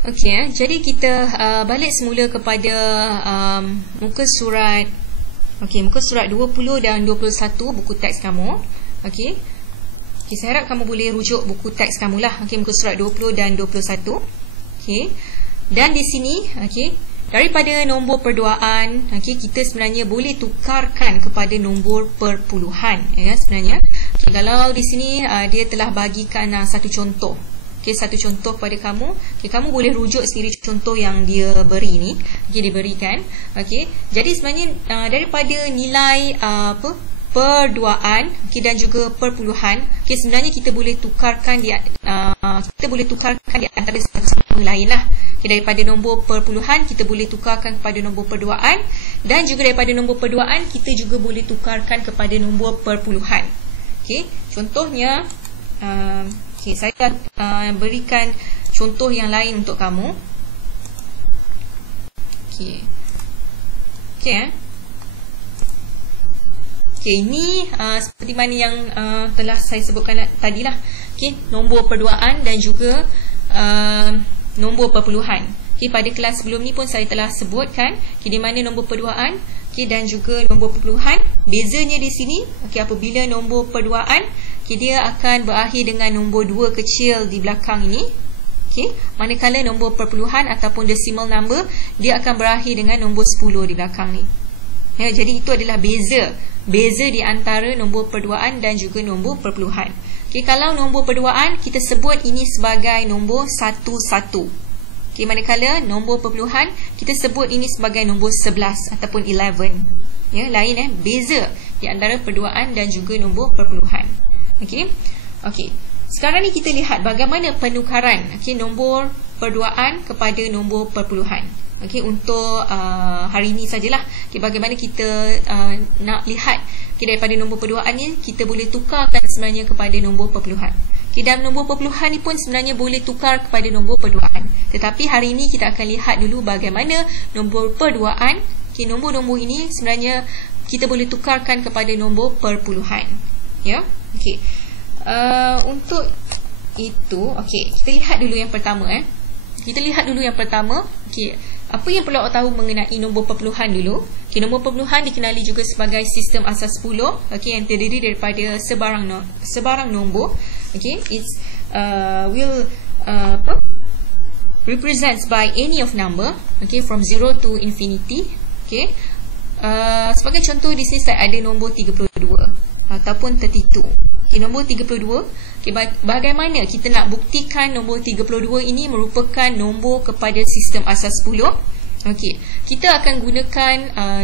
Okey, jadi kita balik semula kepada muka surat. Okey, muka surat 20 dan 21 buku teks kamu. Okey. Okay, saya harap kamu boleh rujuk buku teks kamu lah. Okey, muka surat 20 dan 21. Okey. Dan di sini, okey, daripada nombor perduaan, okey, kita sebenarnya boleh tukarkan kepada nombor perpuluhan, ya sebenarnya. Okay, kalau di sini dia telah bagikan satu contoh. Okey, satu contoh kepada kamu. Okey, kamu boleh rujuk sendiri contoh yang dia beri ni. Okey, diberikan. Okey. Jadi sebenarnya daripada nilai perduaan, okey, dan juga perpuluhan, okey, sebenarnya kita boleh tukarkan di antara satu sama lain lah. Okay, daripada nombor perpuluhan kita boleh tukarkan kepada nombor perduaan, dan juga daripada nombor perduaan kita juga boleh tukarkan kepada nombor perpuluhan. Okey, contohnya okay, saya berikan contoh yang lain untuk kamu. Okey. Okey, okey, ini seperti mana yang telah saya sebutkan tadilah. Okey, nombor perduaan dan juga nombor perpuluhan. Okey, pada kelas sebelum ni pun saya telah sebutkan di mana nombor perduaan, okey, dan juga nombor perpuluhan. Bezanya di sini, okey, apabila nombor perduaan, okey, dia akan berakhir dengan nombor 2 kecil di belakang ini. Okey, manakala nombor perpuluhan ataupun decimal number, dia akan berakhir dengan nombor 10 di belakang ni. Ya, jadi itu adalah beza di antara nombor perduaan dan juga nombor perpuluhan. Okey, kalau nombor perduaan kita sebut ini sebagai nombor 11. Okey, manakala nombor perpuluhan kita sebut ini sebagai nombor 11 ataupun 11. Ya, lain beza di antara perduaan dan juga nombor perpuluhan. Okey. Okey. Sekarang ni kita lihat bagaimana penukaran nombor perduaan kepada nombor perpuluhan. Okey, untuk hari ini sajalah. Okey, bagaimana kita nak lihat daripada nombor perduaan ni kita boleh tukarkan sebenarnya kepada nombor perpuluhan. Okey, dan nombor perpuluhan ni pun sebenarnya boleh tukar kepada nombor perduaan. Tetapi hari ini kita akan lihat dulu bagaimana nombor perduaan, okey, nombor-nombor ini sebenarnya kita boleh tukarkan kepada nombor perpuluhan. Ya. Okey. Untuk itu, okey, kita lihat dulu yang pertama Kita lihat dulu yang pertama. Okey, apa yang perlu awak tahu mengenai nombor perpuluhan dulu? Okey, nombor perpuluhan dikenali juga sebagai sistem asas 10, okey, yang terdiri daripada sebarang nombor. Okey, it's represents by any of number, okey, from 0 to infinity. Okey. Sebagai contoh di sini saya ada nombor 32 ataupun 32. Okay, nombor 32. Okay, bagaimana kita nak buktikan nombor 32 ini merupakan nombor kepada sistem asas 10? Okay, kita akan gunakan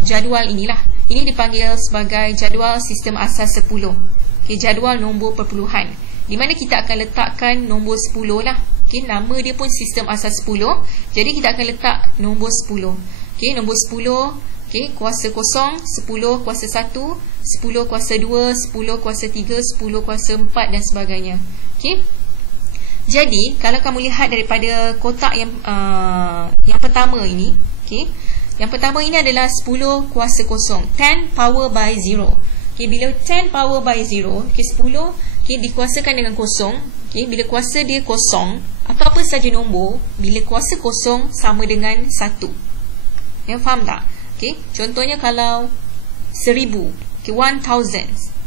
jadual inilah. Ini dipanggil sebagai jadual sistem asas 10. Okay, jadual nombor perpuluhan, di mana kita akan letakkan nombor 10 lah. Okay, nama dia pun sistem asas 10. Jadi kita akan letak nombor 10. Okay, nombor 10. Okay, kuasa kosong, 10 kuasa 1, 10 kuasa 2, 10 kuasa 3, 10 kuasa 4 dan sebagainya. Okay. Jadi, kalau kamu lihat daripada kotak yang pertama ini, okay, yang pertama ini adalah 10 kuasa kosong, 10 power by 0. Okay, bila 10 power by 0, okay, 10 okay, dikuasakan dengan kosong. Okay, bila kuasa dia kosong, apa-apa saja nombor, bila kuasa kosong sama dengan 1. Ya, faham tak? Okay, contohnya kalau 1000, okay, 1000,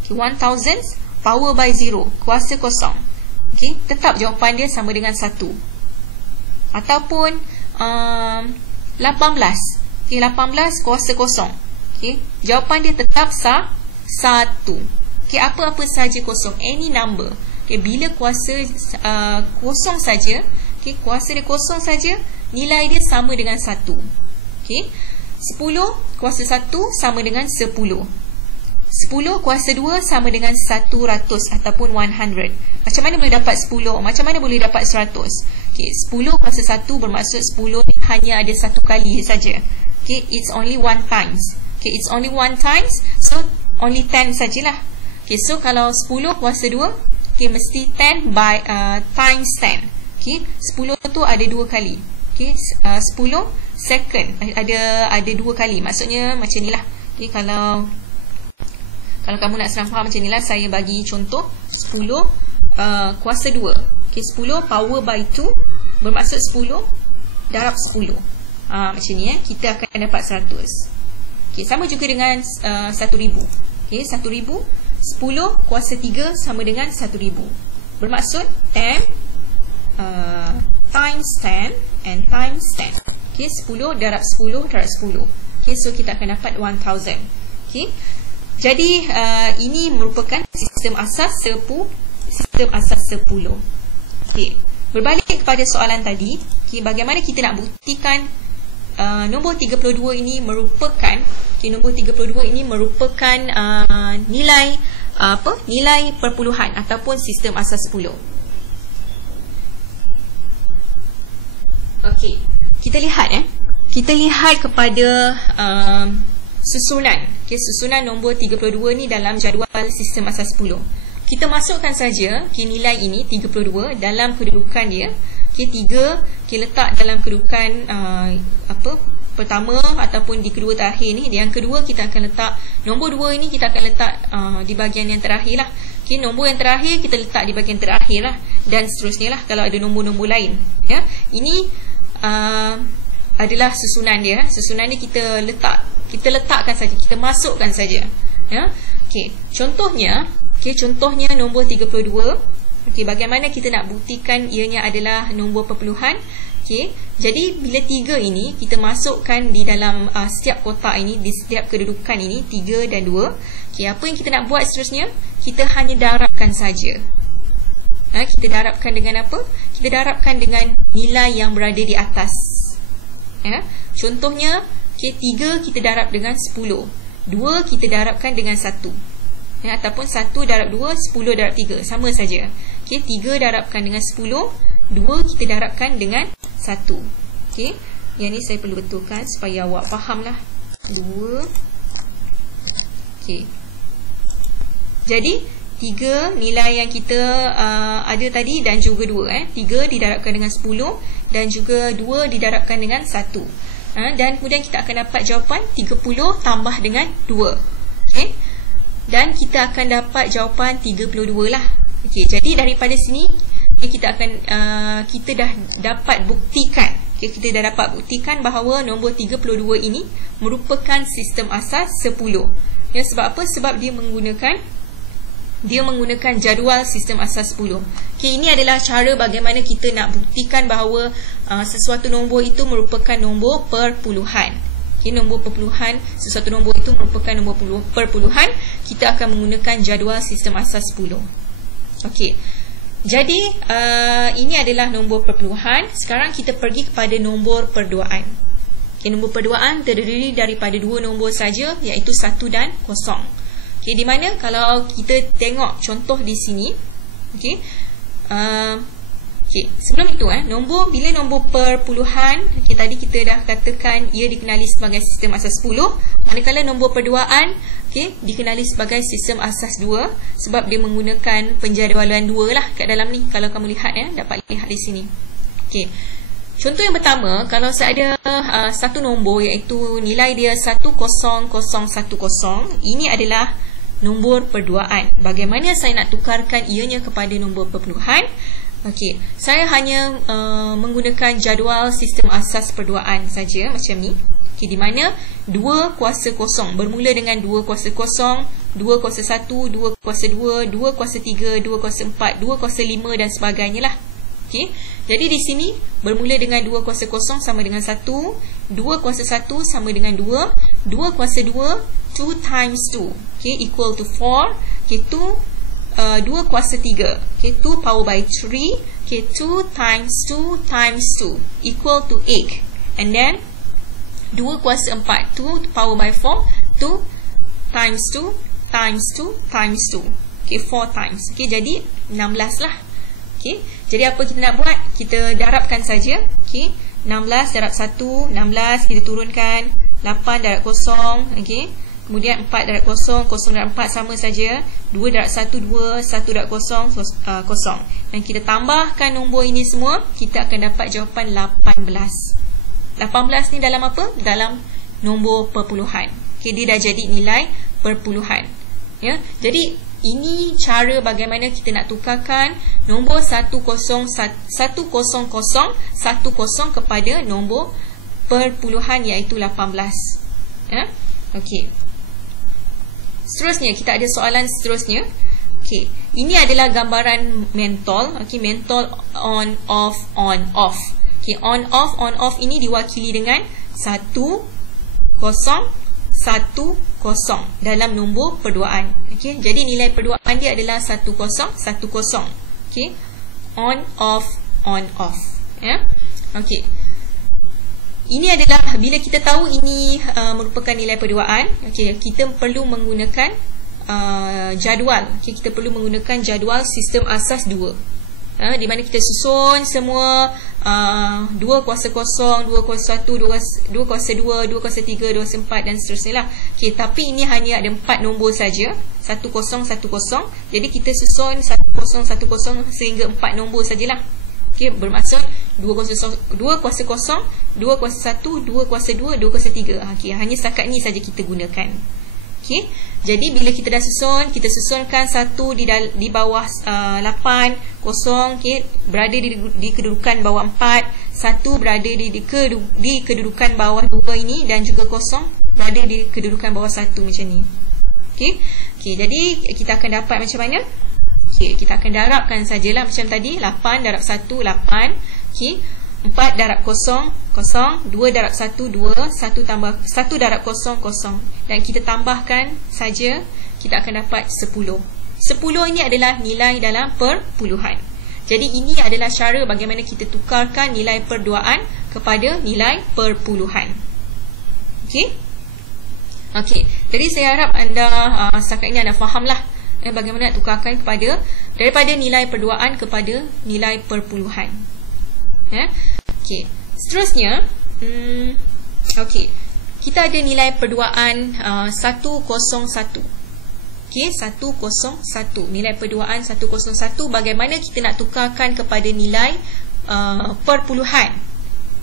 okay, 1000 power by 0, kuasa kosong, okay, tetap jawapan dia sama dengan 1. Ataupun 18, okay, 18 kuasa kosong, okay, jawapan dia tetap 1. Okay, apa-apa saja kosong, any number. Okay, bila kuasa kosong saja, okay, kuasa dia kosong saja, nilai dia sama dengan 1. Okay, 10 kuasa 1 sama dengan 10. 10 kuasa 2 sama dengan 100 ataupun 100. Macam mana boleh dapat 10? Macam mana boleh dapat 100? Okay, 10 kuasa 1 bermaksud 10 hanya ada satu kali saja. Okay, it's only one times. Okay, it's only one times, so only 10 sajalah. Okay, so kalau 10 kuasa 2, okay, mesti 10 by times 10. Okay, 10 tu ada 2 kali. Okay, 10 second ada 2 kali. Maksudnya macam ni lah. Okay, kalau kamu nak senang faham macam ni lah, saya bagi contoh 10 kuasa 2. Okay, 10 power by 2 bermaksud 10 darab 10. Macam ni kita akan dapat 100. Okey, sama juga dengan 1000. Okey, 1000 10 kuasa 3 sama dengan 1000. Bermaksud 10 times 10 and times 10. Okey, 10 darab 10 darab 10. Okey, so kita akan dapat 1000. Okey. Jadi ini merupakan sistem asas 10. Okey. Berbalik kepada soalan tadi, okey, bagaimana kita nak buktikan nombor 32 ini merupakan nilai nilai perpuluhan ataupun sistem asas 10. Okey, kita lihat kepada susunan. Okey, susunan nombor 32 ni dalam jadual sistem asas 10. Kita masukkan saja nilai ini 32 dalam kedudukan dia. Okey, 3 kita letak dalam kedudukan pertama ataupun di kedua terakhir ni. Yang kedua kita akan letak nombor 2 ini kita akan letak di bahagian yang terakhir lah. Okey, nombor yang terakhir kita letak di bahagian terakhir lah, dan seterusnya lah kalau ada nombor-nombor lain. Ya, ini adalah susunan dia. Susunan ni kita letakkan saja, kita masukkan saja. Ya. Okey, contohnya nombor 32. Okey, bagaimana kita nak buktikan ianya adalah nombor perpuluhan? Okey, jadi bila 3 ini kita masukkan di dalam setiap kotak ini, di setiap kedudukan ini 3 dan 2. Okey, apa yang kita nak buat seterusnya? Kita hanya darabkan saja. Kita darabkan dengan apa? Kita darabkan dengan nilai yang berada di atas. Ya. Contohnya, okay, 3 kita darab dengan 10. 2 kita darabkan dengan 1. Ya, ataupun 1 darab 2, 10 darab 3. Sama saja. Okay, 3 darabkan dengan 10. 2 kita darabkan dengan 1. Okay. Yang ni saya perlu betulkan supaya awak faham lah. 2. Okay. Jadi 3 nilai yang kita ada tadi dan juga 2. 3 didarabkan dengan 10 dan juga 2 didarabkan dengan 1. Dan kemudian kita akan dapat jawapan 30 tambah dengan 2. Okay. Dan kita akan dapat jawapan 32 lah. Okay, jadi daripada sini kita dah dapat buktikan. Okay, kita dah dapat buktikan bahawa nombor 32 ini merupakan sistem asas 10. Ya, sebab apa? Sebab dia menggunakan jadual sistem asas 10. Okay, ini adalah cara bagaimana kita nak buktikan bahawa sesuatu nombor itu merupakan nombor perpuluhan. Okay, nombor perpuluhan, sesuatu nombor itu merupakan nombor perpuluhan. Kita akan menggunakan jadual sistem asas 10. Okey. Jadi ini adalah nombor perpuluhan. Sekarang kita pergi kepada nombor perduaan. Okay, nombor perduaan terdiri daripada 2 nombor saja, iaitu 1 dan 0. Okay, di mana kalau kita tengok contoh di sini, okay, sebelum itu bila nombor perpuluhan, okay, tadi kita dah katakan ia dikenali sebagai sistem asas 10, manakala nombor perduaan, okay, dikenali sebagai sistem asas 2 sebab dia menggunakan penjadualan 2 lah kat dalam ni. Kalau kamu lihat dapat lihat di sini. Okay. Contoh yang pertama, kalau saya ada satu nombor iaitu nilai dia 10010, ini adalah nombor perduaan. Bagaimana saya nak tukarkan ianya kepada nombor perpuluhan? Okey, saya hanya menggunakan jadual sistem asas perduaan saja macam ni. Okey, di mana 2 kuasa 0 bermula dengan 2 kuasa 0, 2 kuasa 1, 2 kuasa 2, 2 kuasa 3, 2 kuasa 4, 2 kuasa 5 dan sebagainya lah. Okey, jadi di sini bermula dengan 2 kuasa 0 sama dengan 1, 2 kuasa 1 sama dengan 2, 2 kuasa 2, 2 times 2, okay, equal to 4, okay, 2 kuasa 3, okay, 2 power by 3, okay, 2 times 2 times 2 equal to 8, and then 2 kuasa 4, 2 power by 4, 2 times 2 times 2 times 2, okay, 4 times, okay, jadi 16 lah. Okay, jadi apa kita nak buat? Kita darabkan saja. Okay, 16 darab 1, 16 kita turunkan, 8 darab 0, okay. Kemudian 4 darab 0, 0 darab 4 sama saja, 2 darab 1, 2, 1 darab 0, 0. Dan kita tambahkan nombor ini semua, kita akan dapat jawapan 18. 18 ni dalam apa? Dalam nombor perpuluhan. Okay, dia dah jadi nilai perpuluhan. Ya, jadi ini cara bagaimana kita nak tukarkan nombor 10010 kepada nombor perpuluhan iaitu 18. Okey. Seterusnya kita ada soalan seterusnya. Okey, ini adalah gambaran mentol. Okey, mentol on off on off. Okey, on off ini diwakili dengan 1 0 1 0 dalam nombor perduaan. Okey, jadi nilai perduaan dia adalah 10 10. Okey, on off ya. Okey, ini adalah bila kita tahu ini merupakan nilai perduaan. Okey, kita perlu menggunakan jadual. Okey, kita perlu menggunakan jadual sistem asas 2. Di mana kita susun semua 2 kuasa 0, 2 kuasa 1, 2 kuasa 2, 2 kuasa 3, 2 kuasa 4 dan seterusnya lah. Okay, tapi ini hanya ada 4 nombor saja, 10 10. Jadi kita susun 10 10 sehingga 4 nombor sajalah. Okay, bermaksud 2 kuasa 0, 2 kuasa 1, 2 kuasa 2, 2 kuasa 3. Okay, hanya setakat ni saja kita gunakan. Okay, jadi bila kita dah susun, kita susunkan 1 di bawah 8, 0, okay, berada di kedudukan bawah 4, 1 berada di kedudukan bawah 2 ini, dan juga 0 berada di kedudukan bawah 1 macam ni. Okay, jadi kita akan dapat macam mana? Okay, kita akan darabkan sajalah macam tadi. 8 darab 1, 8. Okay, 4 darab 0, 0, 2 darab 1, 2, 1 tambah 1 darab 0, 0. Dan kita tambahkan saja, kita akan dapat 10. 10 ini adalah nilai dalam perpuluhan. Jadi ini adalah cara bagaimana kita tukarkan nilai perduaan kepada nilai perpuluhan. Okey? Okey. Jadi saya harap anda setakat ini anda fahamlah bagaimana nak tukarkan daripada nilai perduaan kepada nilai perpuluhan. Okey. Seterusnya, okey, kita ada nilai perduaan 101. Okey, 101. Nilai perduaan 101. Bagaimana kita nak tukarkan kepada nilai perpuluhan?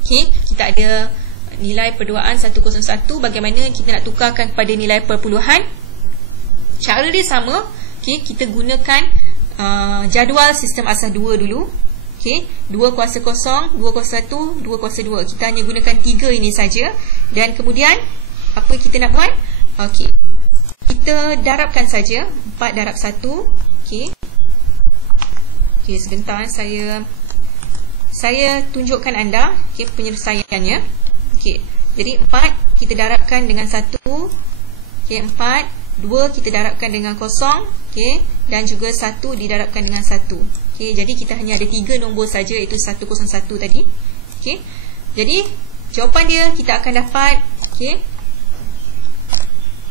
Okey, kita ada nilai perduaan 101. Bagaimana kita nak tukarkan kepada nilai perpuluhan? Cara dia sama. Okey, kita gunakan jadual sistem asas 2 dulu. Okey, 2 kuasa 0, 2 kuasa 1, 2 kuasa 2. Kita hanya gunakan 3 ini saja. Dan kemudian apa kita nak buat? Okey, kita darabkan saja. 4 darab 1. Okey. Okey, sebentar saya tunjukkan anda penyelesaiannya. Okey. Jadi 4 kita darabkan dengan 1. Okey, 4, 2 kita darabkan dengan 0. Okey, dan juga 1 didarabkan dengan 1. Okey, jadi kita hanya ada 3 nombor saja, iaitu 101 tadi. Okey. Jadi jawapan dia kita akan dapat, okey,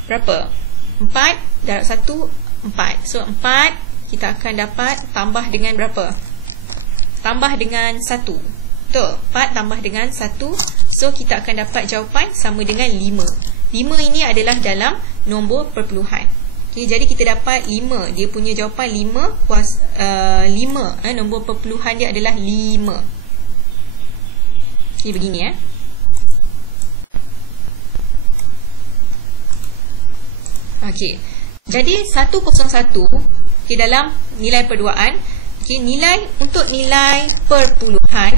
berapa? 4 darab 1, 4. So 4 kita akan dapat tambah dengan berapa? Tambah dengan 1. Betul? 4 tambah dengan 1. So kita akan dapat jawapan sama dengan 5. 5 ini adalah dalam nombor perpuluhan. Okay, jadi kita dapat 5. Dia punya jawapan 5 kuasa 5. Nombor perpuluhan dia adalah 5. Okay, begini Okay, jadi 101. Okay, dalam nilai perduaan. Okay, nilai untuk nilai perpuluhan.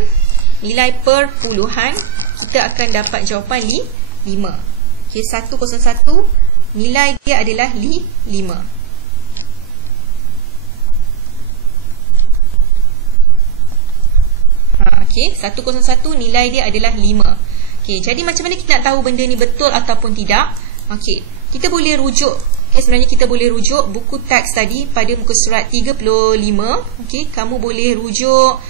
Nilai perpuluhan kita akan dapat jawapan 5. Okay, 101. Nilai dia adalah 5. Okey, 101 nilai dia adalah 5. Okey, jadi macam mana kita nak tahu benda ni betul ataupun tidak? Okey, kita boleh rujuk. Okey, sebenarnya kita boleh rujuk buku teks tadi pada muka surat 35. Okey, kamu boleh rujuk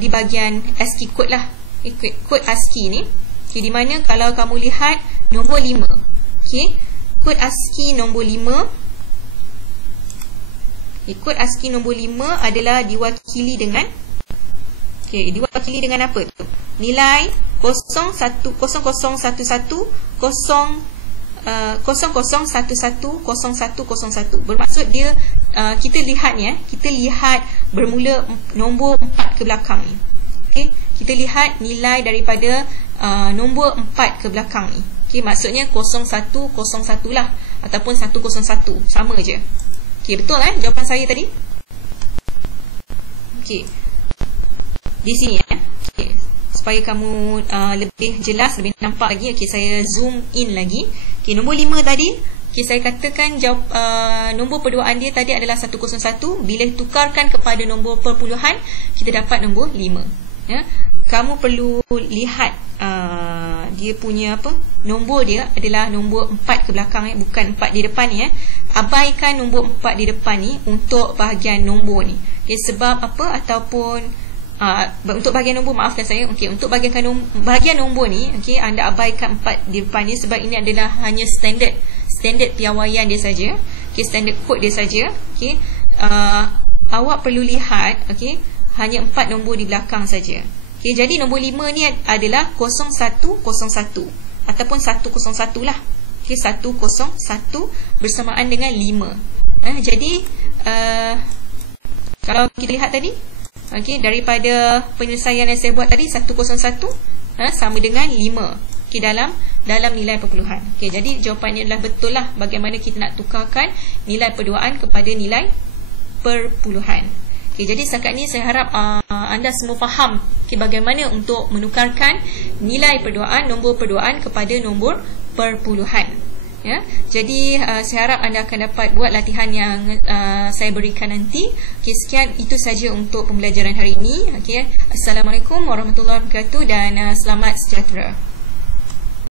di bahagian ASCII code lah. Okay, kod ASCII ni. Okey, di mana kalau kamu lihat nombor 5. Okey, kod ASCII nombor 5. Kod ASCII nombor 5 adalah diwakili dengan diwakili dengan apa tu? Nilai 0011 0011010101. Bermaksud dia kita lihat ni kita lihat bermula nombor 4 ke belakang ni. Okey, kita lihat nilai daripada nombor 4 ke belakang ni. Okey, maksudnya 0101 lah ataupun 101 sama je. Okey, betul jawapan saya tadi? Okey. Di sini okey. Supaya kamu lebih jelas, lebih nampak lagi, okey, saya zoom in lagi. Okey, nombor 5 tadi, okey, saya katakan nombor perduaan dia tadi adalah 101. Bila tukarkan kepada nombor perpuluhan, kita dapat nombor 5. Ya. Kamu perlu lihat dia punya nombor dia adalah nombor 4 ke belakang, bukan 4 di depan ni. Abaikan nombor 4 di depan ni untuk bahagian nombor ni. Okay, sebab apa? Ataupun untuk bahagian nombor, maafkan saya. Okay, untuk bahagian nombor ni, okay, anda abaikan 4 di depan ni sebab ini adalah hanya standard piawaian dia saja. Okay, standard code dia saja. Okay, awak perlu lihat, okay, hanya 4 nombor di belakang saja. Okay, jadi nombor 5 ni adalah 0101 ataupun 101 lah. Okay, 101 bersamaan dengan 5. Jadi kalau kita lihat tadi, okay, daripada penyelesaian yang saya buat tadi, 101 sama dengan 5, okay, dalam nilai perpuluhan. Okay, jadi jawapannya adalah betul lah bagaimana kita nak tukarkan nilai perduaan kepada nilai perpuluhan. Okay, jadi setakat ni saya harap anda semua faham, okay, bagaimana untuk menukarkan nilai perduaan, nombor perduaan kepada nombor perpuluhan. Ya, jadi saya harap anda akan dapat buat latihan yang saya berikan nanti. Okay, sekian, itu saja untuk pembelajaran hari ini. Okay, Assalamualaikum warahmatullahi wabarakatuh dan selamat sejahtera.